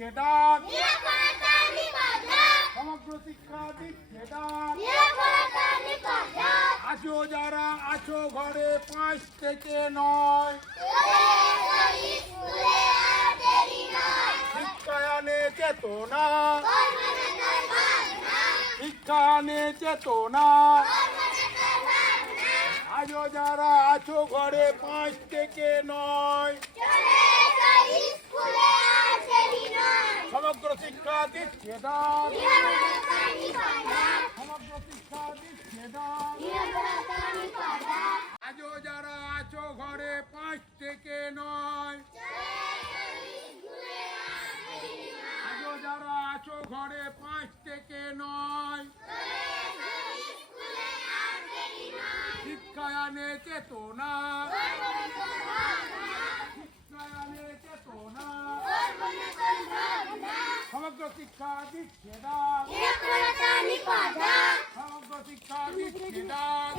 দিচ্ছে ডাক, সমগ্র শিক্ষা দিচ্ছে ডাক। আছো যারা আছো ঘরে 5 থেকে 9, শিক্ষায়নে চেতনা, শিক্ষায়নে চেতনা। আজও যারা আছো ঘরে 5 থেকে 9, সমগ্র শিক্ষা দিচ্ছে ডাক, সমগ্র শিক্ষা দিচ্ছে ডাক। আজও যারা আছো ঘরে 5 থেকে 9, আজও যারা আছো ঘরে 5 থেকে 9, শিক্ষায়নে চেতনা, শিক্ষায়নে চেতনা। সমগ্র শিক্ষা দিচ্ছে ডাক, সমগ্র শিক্ষা দিচ্ছে ডাক।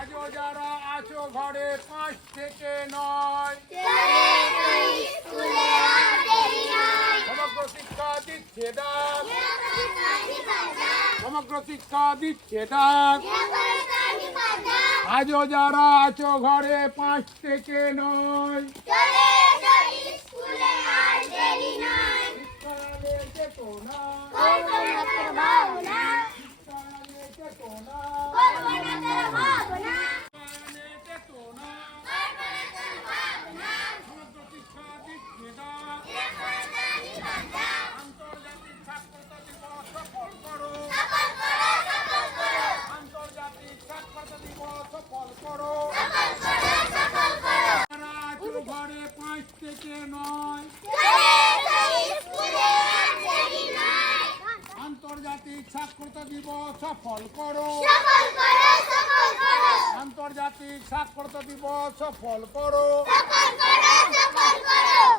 আজও যারা আছো ঘরে 5 থেকে 9, সমগ্র শিক্ষা দিচ্ছে ডাক, সমগ্র শিক্ষা দিচ্ছে ডাক। আজও যারা আছো ঘরে 5 থেকে 9, শিক্ষায়নে চেতনা, শিক্ষায়নে চেতনা, শিক্ষায়নে চেতনা। সমগ্র শিক্ষা দিচ্ছে ডাক, আন্তর্জাতিক সাক্ষরতা দিবস সফল করো, আন্তর্জাতিক সাক্ষরতা দিবস সফল করো। যারা আছো ঘরে 5 থেকে 9, আন্তর্জাতিক সাক্ষরতা দিবস সফল করো, আন্তর্জাতিক সাক্ষরতা দিবস সফল করো।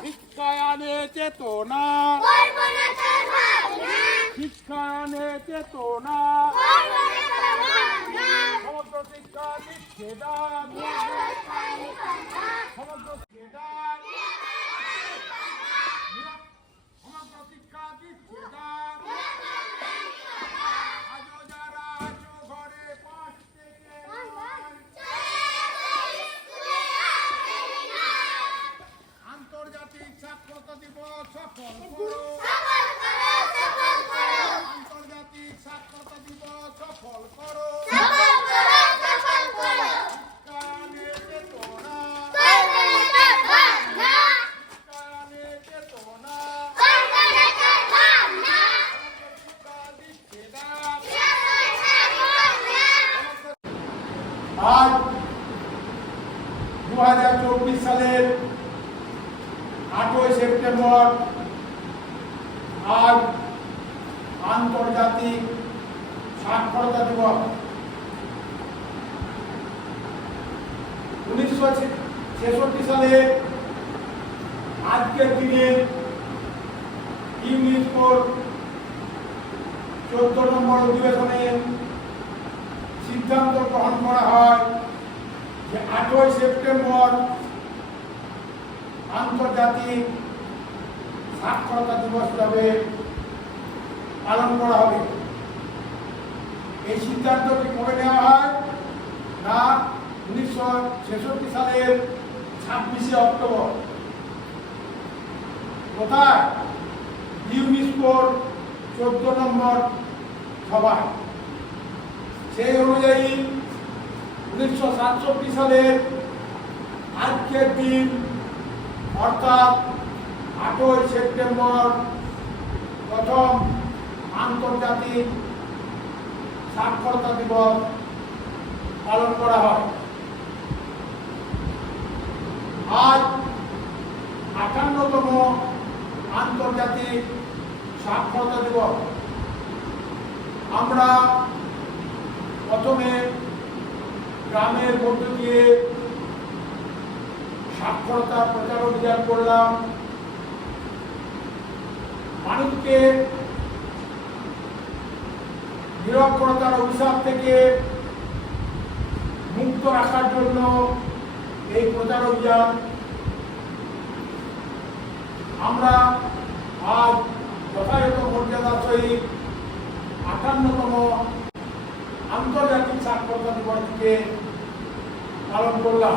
শিক্ষায়নে চেতনা, শিক্ষায়নে চেতনা। সমগ্র শিক্ষা দিচ্ছে ডাক, সমগ্র শিক্ষা ডাক, সমগ্র শিক্ষা দিচ্ছে ডাক। আজও যারা আছো ঘরে 5 থেকে 9, আন্তর্জাতিক সাক্ষরতা দিবস সফল করো, আন্তর্জাতিক সাক্ষরতা দিবস সফল করো। শিক্ষায়নে চেতনা, শিক্ষায়নে চেতনা। শিক্ষা দিচ্ছে ডাক। আজ 2024 সালের 8ই সেপ্টেম্বর আজ আন্তর্জাতিক সাক্ষরতা দিবস। 1966 সালে আজকের দিনে ইউনেস্কোর 14 নম্বর অধিবেশনে সিদ্ধান্ত গ্রহণ করা হয় যে 8ই সেপ্টেম্বর আন্তর্জাতিক সাক্ষরতা দিবস হিসাবে পালন করা হবে। এই সিদ্ধান্তটি কবে নেওয়া হয় না 1966 সালের 26শে অক্টোবর। কোথায়? ইউনেস্কোর 14 নম্বর সভায়। সেই অনুযায়ী 1967 সালের আজকের দিন অর্থাৎ 8ই সেপ্টেম্বর প্রথম আন্তর্জাতিক সাক্ষরতা দিবস পালন করা হয়। আজ 58তম আন্তর্জাতিক সাক্ষরতা দিবস। আমরা প্রথমে গ্রামের মধ্য দিয়ে সাক্ষরতা প্রচার অভিযান করলাম। মানুষকে নিরক্ষরতার অভিশাপ থেকে মুক্ত রাখার জন্য এই প্রচার অভিযান। আমরা আজ যথাযথ মর্যাদার সহিত 58তম আন্তর্জাতিক সাক্ষরতা দিবসকে পালন করলাম।